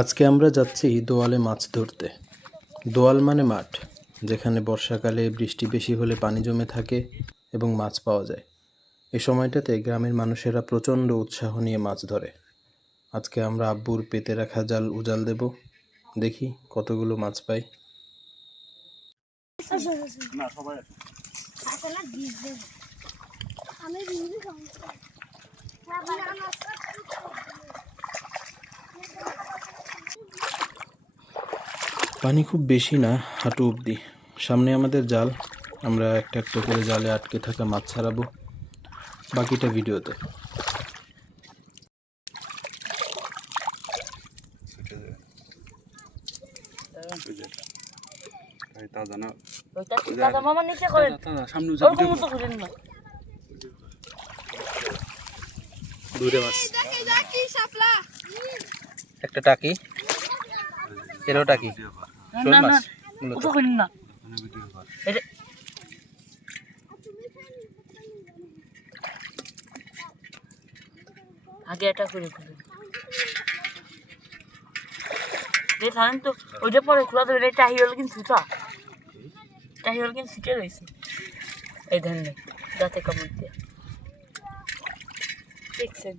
আজকে আমরা যাচ্ছি দোয়ালে মাছ ধরতে। দোয়াল মানে মাঠ যেখানে বর্ষাকালে বৃষ্টি বেশি হলে পানি জমে থাকে এবং মাছ পাওয়া যায়। এই সময়টাতে গ্রামের মানুষেরা প্রচণ্ড উৎসাহ নিয়ে মাছ ধরে। আজকে আমরা আব্বুর পেতে রাখা জাল উজাল দেব। দেখি কতগুলো মাছ পাই। আমি ভিডিও সমস্যা পানি খুব বেশি না হাঁটু অবধি সামনে আমাদের জাল আমরা একটা একটা করে জালে আটকে থাকা মাছ ছাড়াবো বাকিটা ভিডিওতে একটা টাকি এরও টাকি শোল মাছ না। এটা আগে এটা করে এই থাকেন তো ওইটা পরে খোলা দেবে এটা টাহি হল কিন্তু ছুটা টাহি হল কিন্তু ছুটে রয়েছে। এই ধান যাতে কামড় দিয়ে। দেখছেন?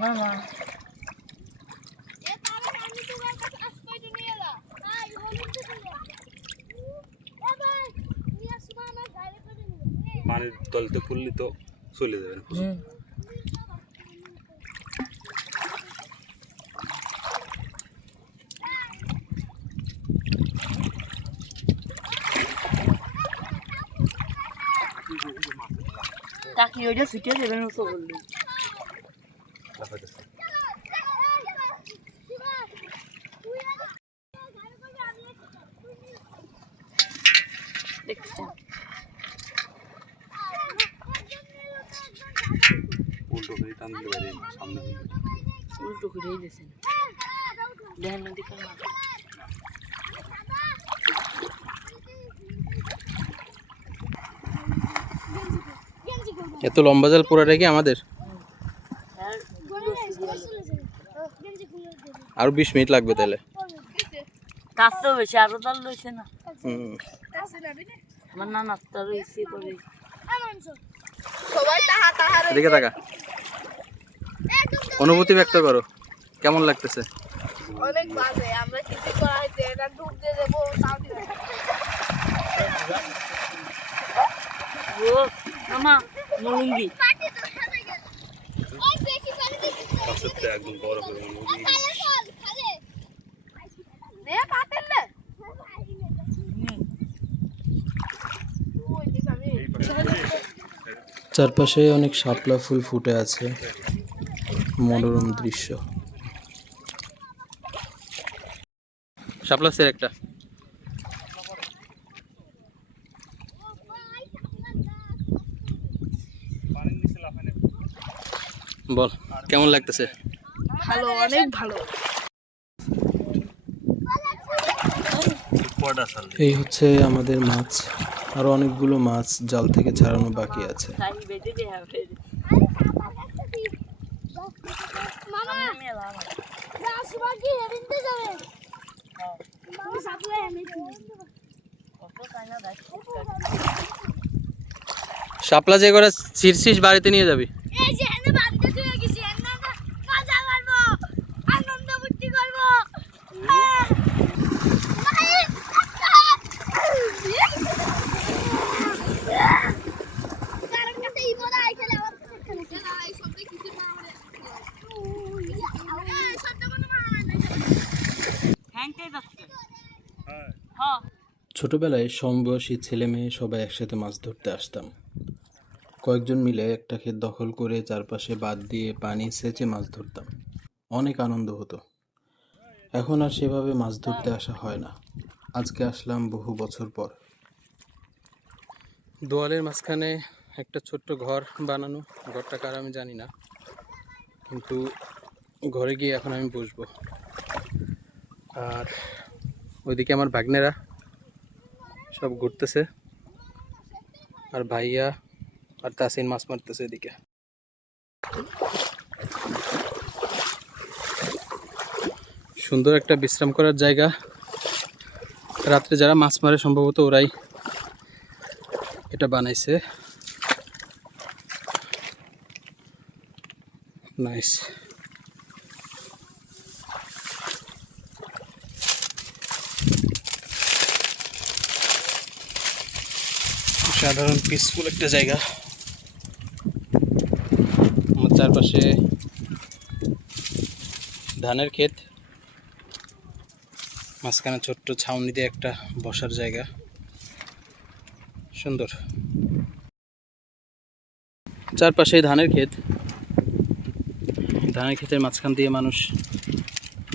না না এ তারে আমি তোমার কাছে আসবে তো নিয়ে এলা আই হলুদ তো নিয়ে এ ভাই নিয়ে আসবা আমার গাড়ি করে নিয়ে তলতে পড়লে তো চলে যাবে তাকি ওইটা ছুটে দেবেন বললি। দেখছেন উল্টো করে টান বাইরে সামনে উল্টো ঘুরেই দিয়েছেন। দেখেন না দেখেন না। এত লম্বা জাল পুরাটা কি আমাদের? আর বিশ মিনিট লাগবে তাহলে। কাজ তো বেশি আরও রয়েছে না। আমার না নাস্তা রয়েছে করে সবাই তাহা তাহা এদিকে থাকা অনুভূতি ব্যক্ত করো। কেমন লাগতেছে? অনেক বাজে আমরা কিছু করা এটা ডুব দিয়ে দেবো তাও ও মামা মলুঙ্গি ওই বেশি পানি দিছিস পাশের থেকে একদম বড় করে ওদিকে খালে চল খালে নে পাতেন না। ওই দিকে আমি চারপাশে অনেক শাপলা ফুল ফুটে আছে। মনোরম দৃশ্য। শাপলা সের একটা। বল কেমন লাগতেছে? ভালো অনেক ভালো। এই হচ্ছে আমাদের মাছ। আরও অনেকগুলো মাছ জাল থেকে ছাড়ানো বাকি আছে। মামা রাসবা কি হেরিতে যাবে? মামা সাপলে শাপলা যে করে ছিড়ছিস বাড়িতে নিয়ে যাবি। এই যে এনে বাড়িতে চলে গেছি এনে না মজা করব আনন্দ ফুর্তি করব আহ! ভাই, কারণ কাছে ইমোরা আইছিলে আমার কাছে খেলে খেলা এই শব্দ কিছু না আমারে এই শব্দ কোনো মারা নাই হ্যাংটাই যাচ্ছে হ্যাঁ হ্যাঁ ছোটবেলায় সমবয়সী ছেলে মেয়ে সবাই একসাথে মাছ ধরতে আসতাম। কয়েকজন মিলে একটা ক্ষেত দখল করে চারপাশে বাদ দিয়ে পানি সেচে মাছ ধরতাম। অনেক আনন্দ হতো। এখন আর সেভাবে মাছ ধরতে আসা হয় না। আজকে আসলাম বহু বছর পর। দোয়ালের মাঝখানে একটা ছোট্ট ঘর বানানো। ঘরটা কার আমি জানি না। কিন্তু ঘরে গিয়ে এখন আমি বসবো। আর ওইদিকে আমার ভাগ্নেরা সব ঘুরতেছে। আর ভাইয়া আর তাসিন মাছ মারতেছে এদিকে। সুন্দর একটা বিশ্রাম করার জায়গা। রাত্রে যারা মাছ মারে সম্ভবত ওরাই এটা বানাইছে। নাইস সাধারণ পিসফুল একটা জায়গা। আমার চারপাশে ধানের ক্ষেত, মাঝখানে ছোট্ট ছাউনি দিয়ে একটা বসার জায়গা। সুন্দর। চারপাশে ধানের ক্ষেত। ধানের ক্ষেতের মাঝখান দিয়ে মানুষ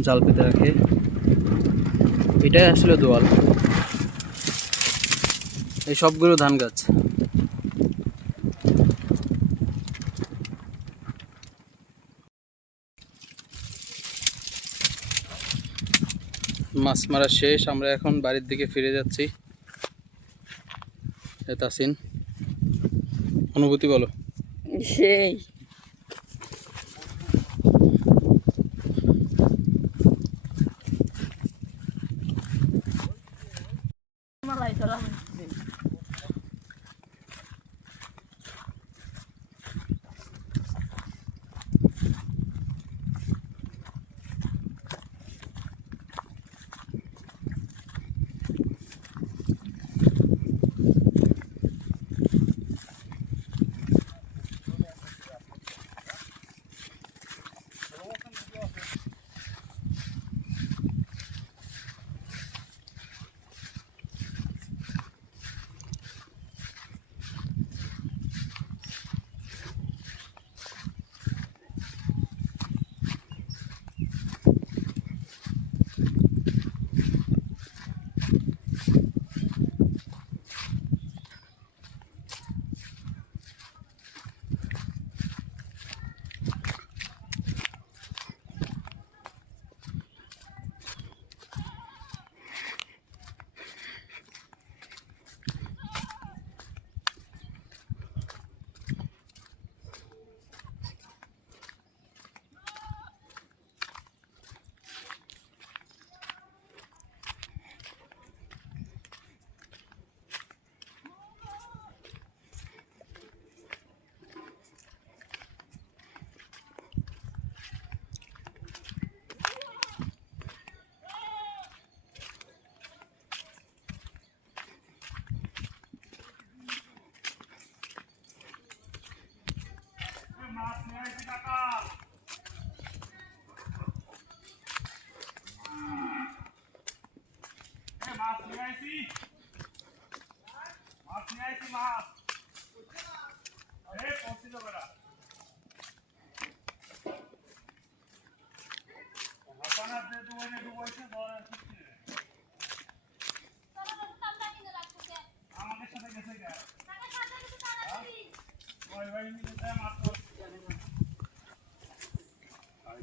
জাল পেতে রাখে। এটাই আসলে দোয়াল। এই সবগুলো ধান গাছ। মাছ মারা শেষ, আমরা এখন বাড়ির দিকে ফিরে যাচ্ছি। তাসিন, অনুভূতি বলো। সেই।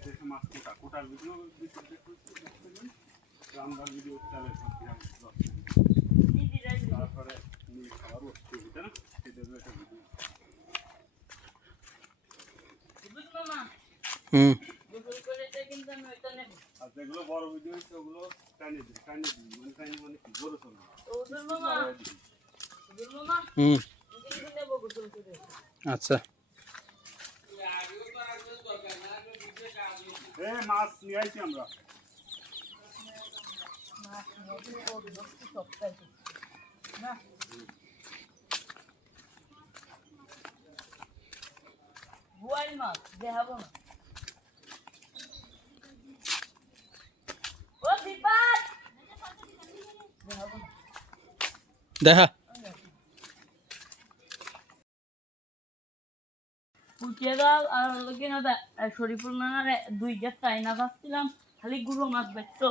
আর মাছ কোটা কোটার ভিডিও রামদার ভিডিও চালে তারপরে বসছে তাই না একটা ভিডিও না হুম গোসল করে এটা কিন্তু আমি ওইটা নেব আর যেগুলো বড় ভিডিও হচ্ছে ওগুলো টানিয়ে দিই টানিয়ে দিই মানে মানে কি? চলবে হুম। আচ্ছা। মাছ নিয়ে আইছি আমরা। মাছ দেখাবো না। দেখা। পুটিয়া দাও, আর লোকে না শরীফুল নানার দুই গ্যাস চাইনা খাচ্ছিলাম খালি গুঁড়ো মাছ বেচতো